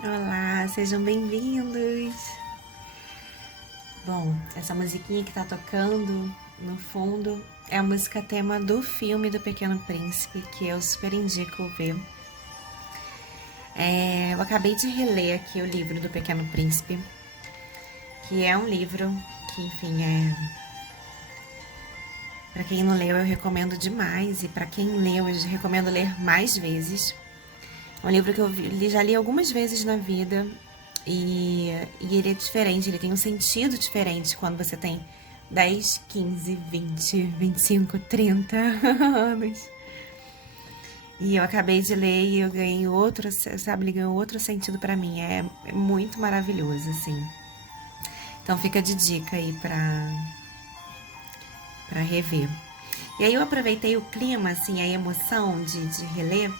Olá, sejam bem-vindos! Bom, essa musiquinha que tá tocando no fundo é a música tema do filme do Pequeno Príncipe, que eu super indico ver. Eu acabei de reler aqui o livro do Pequeno Príncipe, que é um livro que, enfim, para quem não leu eu recomendo demais, e para quem leu eu recomendo ler mais vezes. É um livro que eu já li algumas vezes na vida. E ele é diferente, ele tem um sentido diferente quando você tem 10, 15, 20, 25, 30 anos. E eu acabei de ler e eu ganhei outro, sabe, ele ganhou outro sentido pra mim. É muito maravilhoso, assim. Então fica de dica aí pra rever. E aí eu aproveitei o clima, assim, a emoção de reler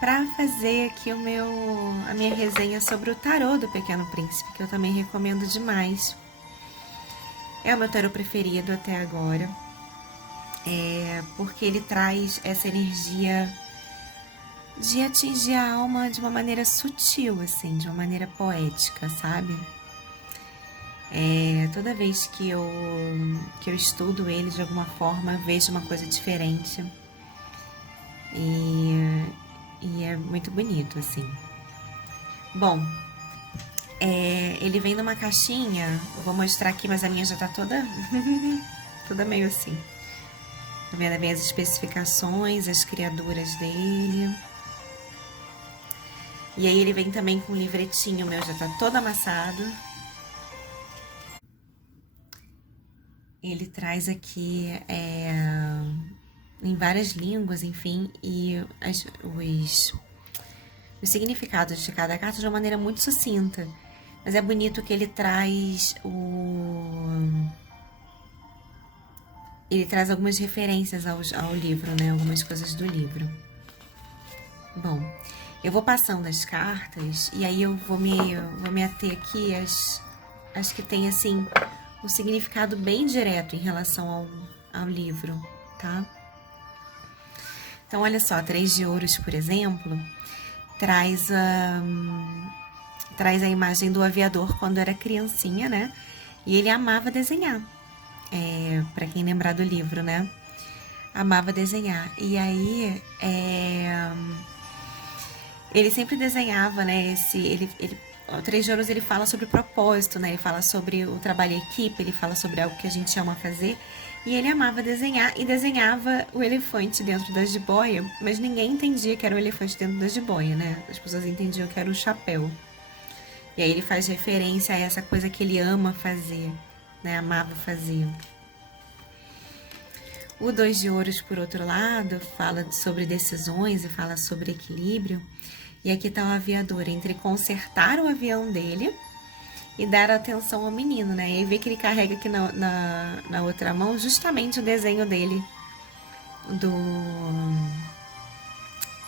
para fazer aqui a minha resenha sobre o tarô do Pequeno Príncipe, que eu também recomendo demais. É o meu tarô preferido até agora, porque ele traz essa energia de atingir a alma de uma maneira sutil, assim, de uma maneira poética, sabe? Toda vez que eu estudo ele de alguma forma, eu vejo uma coisa diferente. E é muito bonito, assim. Bom, ele vem numa caixinha, eu vou mostrar aqui, mas a minha já tá toda, toda meio assim. Tá vendo bem as especificações, as criaturas dele. E aí ele vem também com um livretinho, o meu já tá todo amassado. Ele traz aqui em várias línguas, enfim, e os significados de cada carta de uma maneira muito sucinta. Mas é bonito que ele traz algumas referências ao livro, né? Algumas coisas do livro. Bom, eu vou passando as cartas e aí eu vou me ater aqui as que tem, assim, um significado bem direto em relação ao livro, tá? Então, olha só, 3 de ouros, por exemplo, traz a imagem do aviador quando era criancinha, né? E ele amava desenhar. Para quem lembrar do livro, né? Amava desenhar. E aí, ele sempre desenhava, né? O Três de Ouros, ele fala sobre propósito, né? Ele fala sobre o trabalho em equipe, ele fala sobre algo que a gente ama fazer. E ele amava desenhar e desenhava o elefante dentro da jiboia, mas ninguém entendia que era o elefante dentro da jiboia, né? As pessoas entendiam que era o chapéu. E aí ele faz referência a essa coisa que ele ama fazer, né? Amava fazer. O 2 de ouros, por outro lado, fala sobre decisões e fala sobre equilíbrio. E aqui está o aviador entre consertar o avião dele e dar atenção ao menino, né? E aí vê que ele carrega aqui na outra mão justamente o desenho dele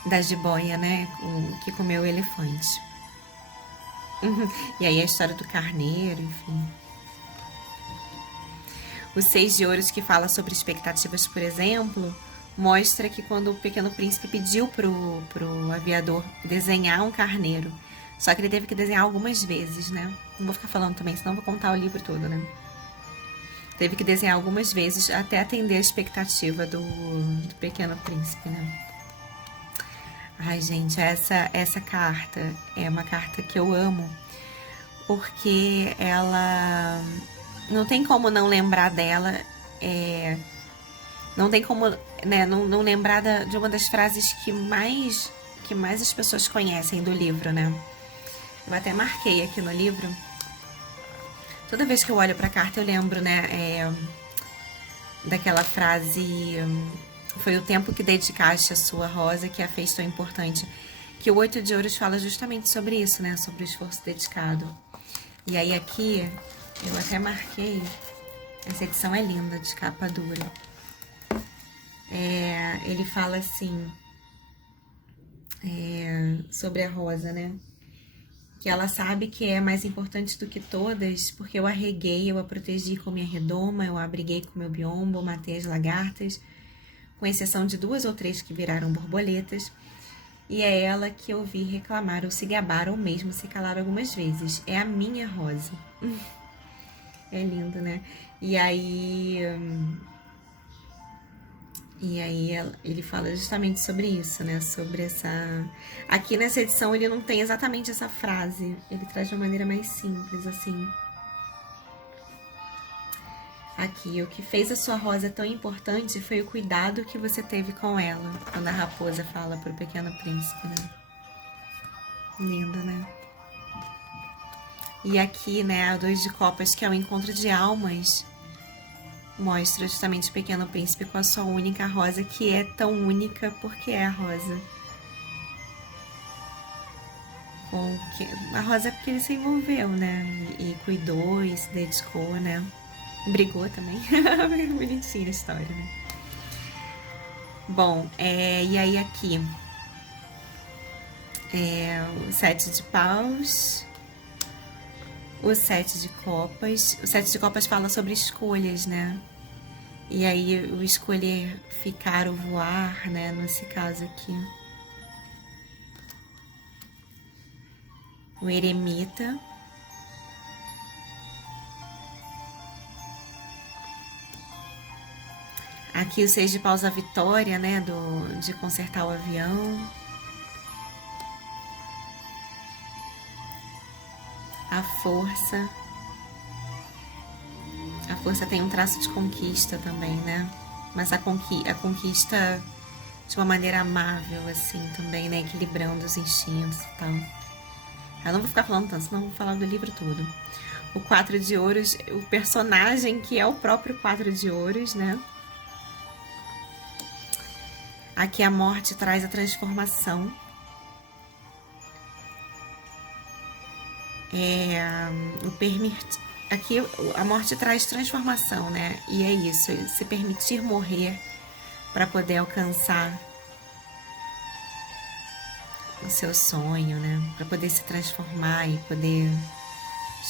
da jiboia, né? Que comeu o elefante. E aí a história do carneiro, enfim. O 6 de ouros, que fala sobre expectativas, por exemplo, mostra que quando o Pequeno Príncipe pediu pro aviador desenhar um carneiro, só que ele teve que desenhar algumas vezes, né? Não vou ficar falando também, senão vou contar o livro todo, né? Teve que desenhar algumas vezes até atender a expectativa do Pequeno Príncipe, né? Ai, gente, essa carta é uma carta que eu amo, porque ela... Não tem como não lembrar dela, não tem como, né, não lembrar de uma das frases que mais as pessoas conhecem do livro, né? Eu até marquei aqui no livro. Toda vez que eu olho pra carta eu lembro, né, daquela frase: foi o tempo que dedicaste à sua rosa que a fez tão importante. Que o 8 de ouros fala justamente sobre isso, né? Sobre o esforço dedicado. E aí aqui, eu até marquei, essa edição é linda, de capa dura. Ele fala assim, sobre a rosa, né? Que ela sabe que é mais importante do que todas, porque eu a reguei, eu a protegi com minha redoma, eu a abriguei com meu biombo, matei as lagartas, com exceção de 2 ou 3 que viraram borboletas. e é ela que ouvi reclamar ou se gabar ou mesmo se calar algumas vezes. É a minha rosa. É lindo, né? E aí... ele fala justamente sobre isso, né? Sobre essa... Aqui nessa edição ele não tem exatamente essa frase. Ele traz de uma maneira mais simples, assim. Aqui, o que fez a sua rosa tão importante foi o cuidado que você teve com ela. Quando a raposa fala pro Pequeno Príncipe, né? Lindo, né? E aqui, né, a 2 de copas, que é o encontro de almas, mostra justamente o Pequeno Príncipe com a sua única rosa, que é tão única porque é a rosa. A rosa é porque ele se envolveu, né? E cuidou e se dedicou, né? Brigou também. Bonitinha a história, né? Bom, e aí aqui o 7 de paus, o 7 de copas. O 7 de copas fala sobre escolhas, né? E aí o escolher ficar ou voar, né? Nesse caso aqui. O eremita. Aqui o 6 de paus, a vitória, né? De consertar o avião. A força. A força tem um traço de conquista também, né? Mas a conquista de uma maneira amável, assim, também, né? Equilibrando os instintos e tal. Eu não vou ficar falando tanto, senão eu vou falar do livro todo. O 4 de ouros, o personagem que é o próprio 4 de ouros, né? Aqui a morte traz a transformação. Aqui a morte traz transformação, né? E é isso, se permitir morrer para poder alcançar o seu sonho, né? Para poder se transformar e poder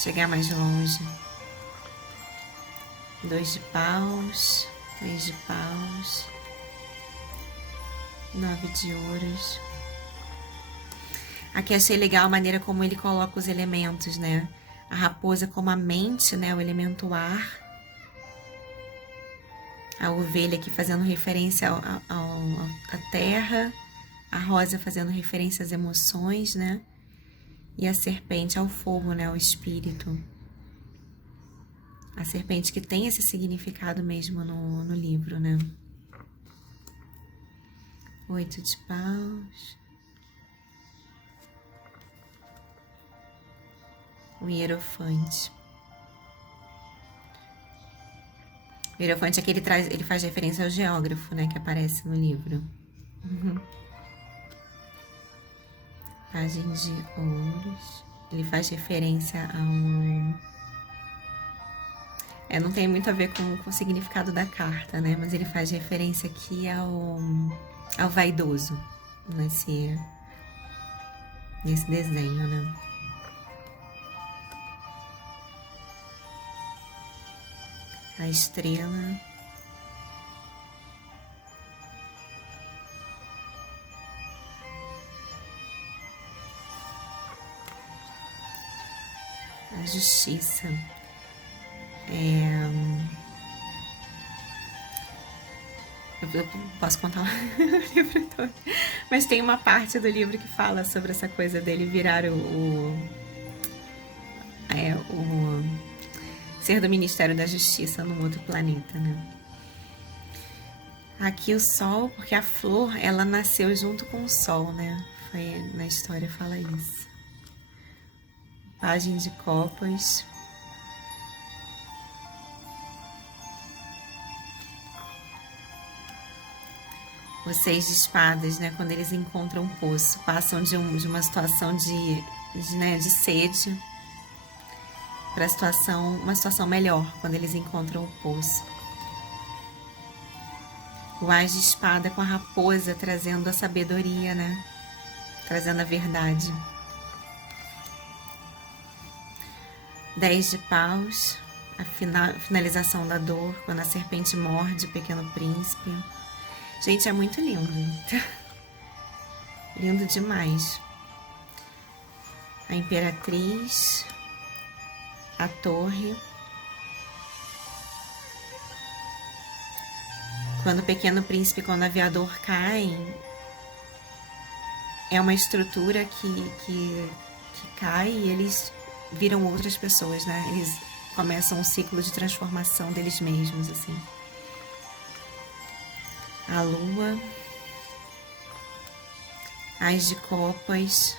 chegar mais longe. 2 de paus, 3 de paus, 9 de ouros. Aqui achei legal a maneira como ele coloca os elementos, né? A raposa como a mente, né? O elemento ar. A ovelha aqui fazendo referência à terra. A rosa fazendo referência às emoções, né? E a serpente ao fogo, né? Ao espírito. A serpente que tem esse significado mesmo no livro, né? 8 de paus. O hierofante. O hierofante aqui ele faz referência ao geógrafo, né? Que aparece no livro. Página de ouros. Ele faz referência ao... não tem muito a ver com o significado da carta, né? Mas ele faz referência aqui ao vaidoso nesse desenho, né? A estrela. A justiça. Eu posso contar o livro todo. Mas tem uma parte do livro que fala sobre essa coisa dele virar ser do Ministério da Justiça num outro planeta, né? Aqui o sol, porque a flor, ela nasceu junto com o sol, né? Na história fala isso. Página de copas. Os 6 de espadas, né? Quando eles encontram um poço, passam de uma situação de sede para uma situação melhor, quando eles encontram o poço. O Ás de espada com a raposa trazendo a sabedoria, né? Trazendo a verdade. 10 de paus, a finalização da dor, quando a serpente morde o Pequeno Príncipe. Gente, é muito lindo. Lindo demais. A Imperatriz, a Torre. Quando o Pequeno Príncipe, quando o aviador cai, é uma estrutura que cai e eles viram outras pessoas, né? Eles começam um ciclo de transformação deles mesmos, assim. A Lua, As de Copas,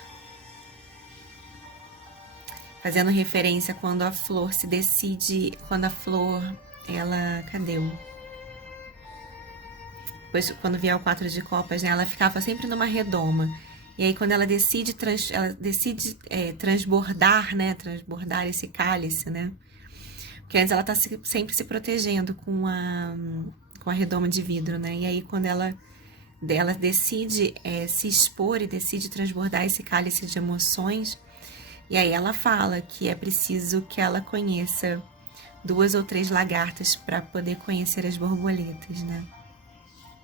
fazendo referência quando a flor se decide, quando a flor, ela, cadê o? Depois, quando vier o 4 de Copas, né, ela ficava sempre numa redoma. E aí, quando ela decide, transbordar, né, transbordar esse cálice, né, porque antes ela tá sempre se protegendo com a redoma de vidro, né, e aí quando ela decide se expor e decide transbordar esse cálice de emoções, e aí ela fala que é preciso que ela conheça 2 ou 3 lagartas para poder conhecer as borboletas, né?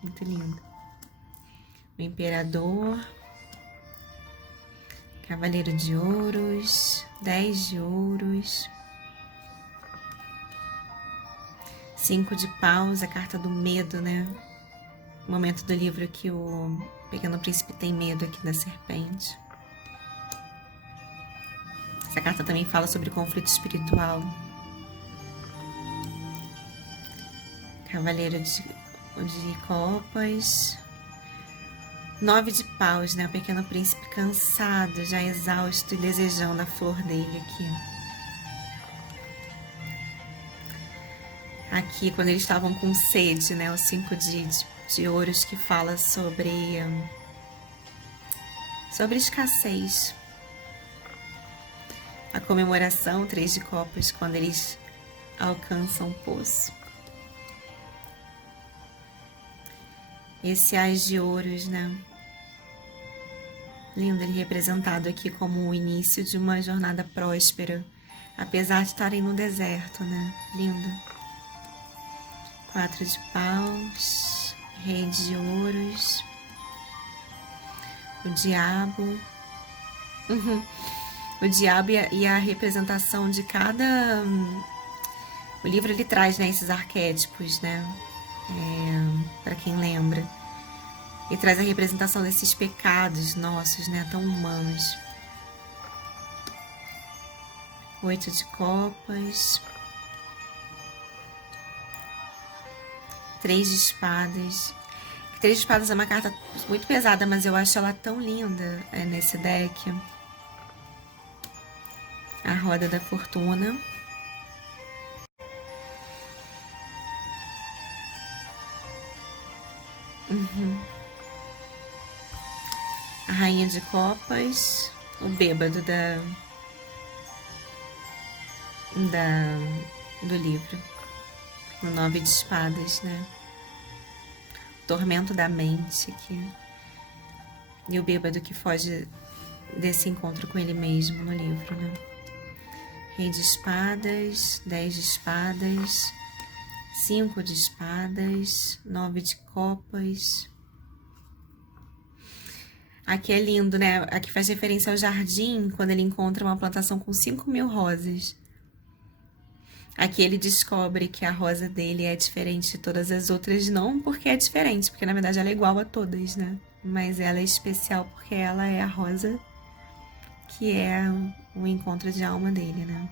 Muito lindo. O Imperador, Cavaleiro de Ouros, 10 de Ouros, 5 de Paus, a carta do medo, né? O momento do livro que o Pequeno Príncipe tem medo aqui da serpente. Essa carta também fala sobre conflito espiritual. Cavaleiro de Copas. 9 de Paus, né? O Pequeno Príncipe cansado, já exausto e desejando a flor dele aqui. Aqui, quando eles estavam com sede, né? O 5 de ouros que fala sobre escassez. A comemoração, 3 de Copas, quando eles alcançam o poço. Esse As de Ouros, né? Lindo, ele representado aqui como o início de uma jornada próspera, apesar de estarem no deserto, né? Lindo. 4 de Paus, Rei de Ouros, o Diabo. O Diabo e a representação de cada... O livro, ele traz, né, esses arquétipos, né? Para quem lembra. E traz a representação desses pecados nossos, né? Tão humanos. 8 de Copas. 3 de Espadas. 3 de Espadas é uma carta muito pesada, mas eu acho ela tão linda nesse deck. A Roda da Fortuna. A Rainha de Copas. O Bêbado do livro. O 9 de Espadas, né? O tormento da mente aqui. E o bêbado que foge desse encontro com ele mesmo no livro, né? Rei de Espadas, 10 de Espadas, 5 de Espadas, 9 de Copas. Aqui é lindo, né? Aqui faz referência ao jardim, quando ele encontra uma plantação com 5.000 rosas. Aqui ele descobre que a rosa dele é diferente de todas as outras, não porque é diferente, porque na verdade ela é igual a todas, né? Mas ela é especial porque ela é a rosa que é o encontro de alma dele, né?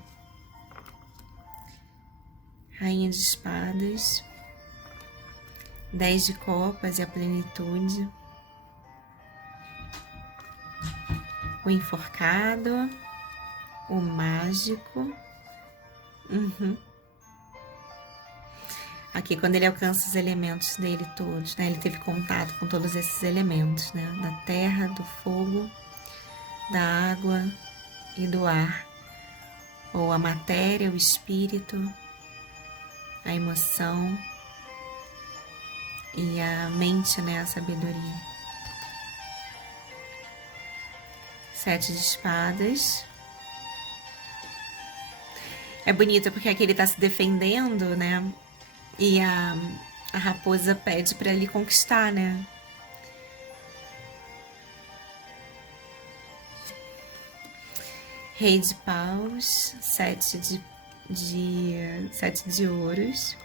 Rainha de Espadas, 10 de Copas e a plenitude. O Enforcado, o Mágico. Aqui, quando ele alcança os elementos dele todos, né? Ele teve contato com todos esses elementos, né? Da terra, do fogo, da água e do ar. Ou a matéria, o espírito, a emoção e a mente, né? A sabedoria. 7 de Espadas. É bonito porque aqui ele tá se defendendo, né? E a raposa pede pra ele conquistar, né? Rei de paus, sete de ouros,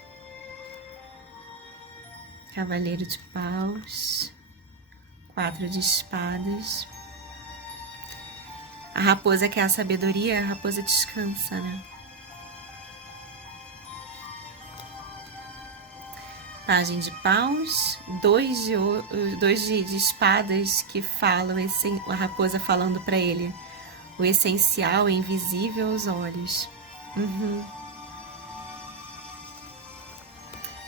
cavaleiro de paus, 4 de espadas. A raposa, que é a sabedoria, a raposa descansa, né? Pajem de paus, 2 de espadas, que falam, a raposa falando para ele: o essencial é invisível aos olhos.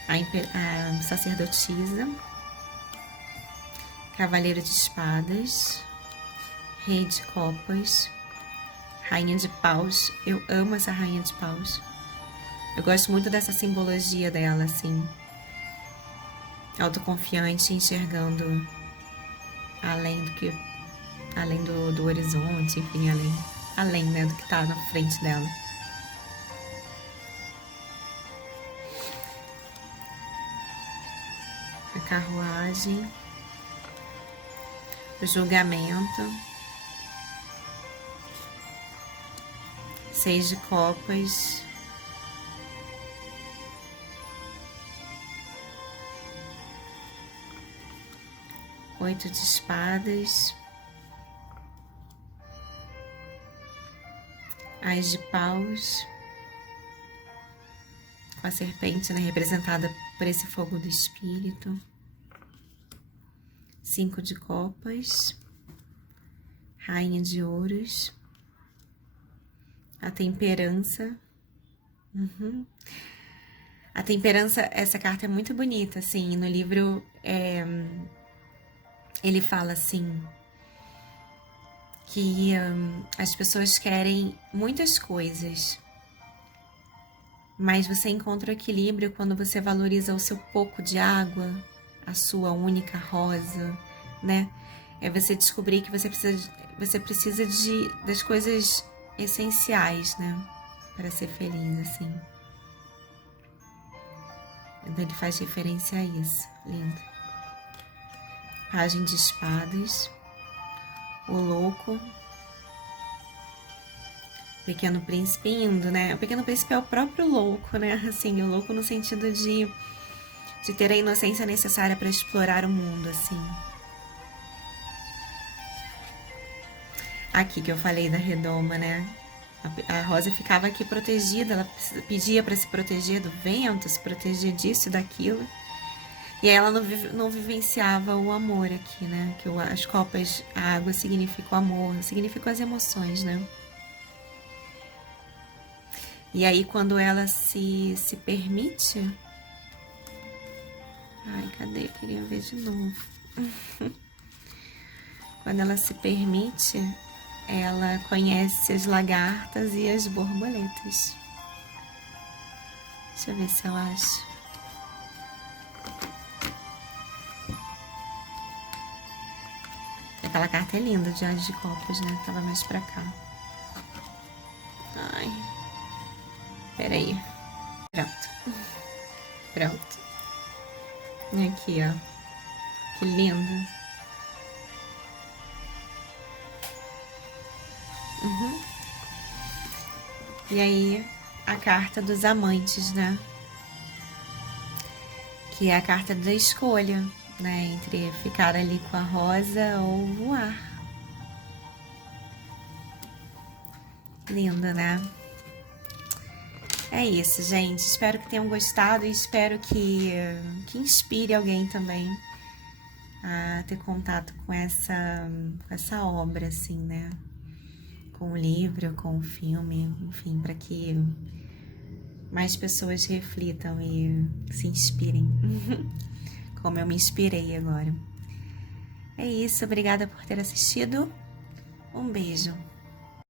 A sacerdotisa, cavaleiro de espadas, rei de copas, rainha de paus. Eu amo essa rainha de paus. Eu gosto muito dessa simbologia dela, assim, autoconfiante, enxergando além do horizonte, enfim, além, né, do que tá na frente dela. A carruagem, o julgamento, 6 de copas, oito de espadas, Ás de paus, com a serpente, né, representada por esse fogo do espírito, 5 de copas, rainha de ouros, a temperança. A temperança, essa carta é muito bonita, assim, no livro ele fala assim, que as pessoas querem muitas coisas, mas você encontra o equilíbrio quando você valoriza o seu pouco de água, a sua única rosa, né? É você descobrir que você precisa das coisas essenciais, né? Para ser feliz, assim. Então ele faz referência a isso. Lindo. Pajem de espadas, o louco, Pequeno Príncipe indo, né? O Pequeno Príncipe é o próprio louco, né? Assim, o louco no sentido de ter a inocência necessária para explorar o mundo, assim. Aqui que eu falei da redoma, né? A Rosa ficava aqui protegida, ela pedia para se proteger do vento, se proteger disso e daquilo. E aí ela não vivenciava o amor aqui, né? Que as copas, a água significa o amor, significa as emoções, né? E aí quando ela se permite... Ai, cadê? Eu queria ver de novo. Quando ela se permite, ela conhece as lagartas e as borboletas. Deixa eu ver se eu acho. Aquela carta é linda, de Ás de Copas, né? Tava mais pra cá. Ai. Peraí. Pronto. Pronto. Aqui, ó. Que lindo. E aí, a carta dos amantes, né? Que é a carta da escolha, né? Entre ficar ali com a Rosa ou voar. Lindo, né? É isso, gente. Espero que tenham gostado e espero que inspire alguém também a ter contato com essa obra, assim, né? Com o livro, com o filme, enfim, para que mais pessoas reflitam e se inspirem, como eu me inspirei agora. É isso, obrigada por ter assistido. Um beijo.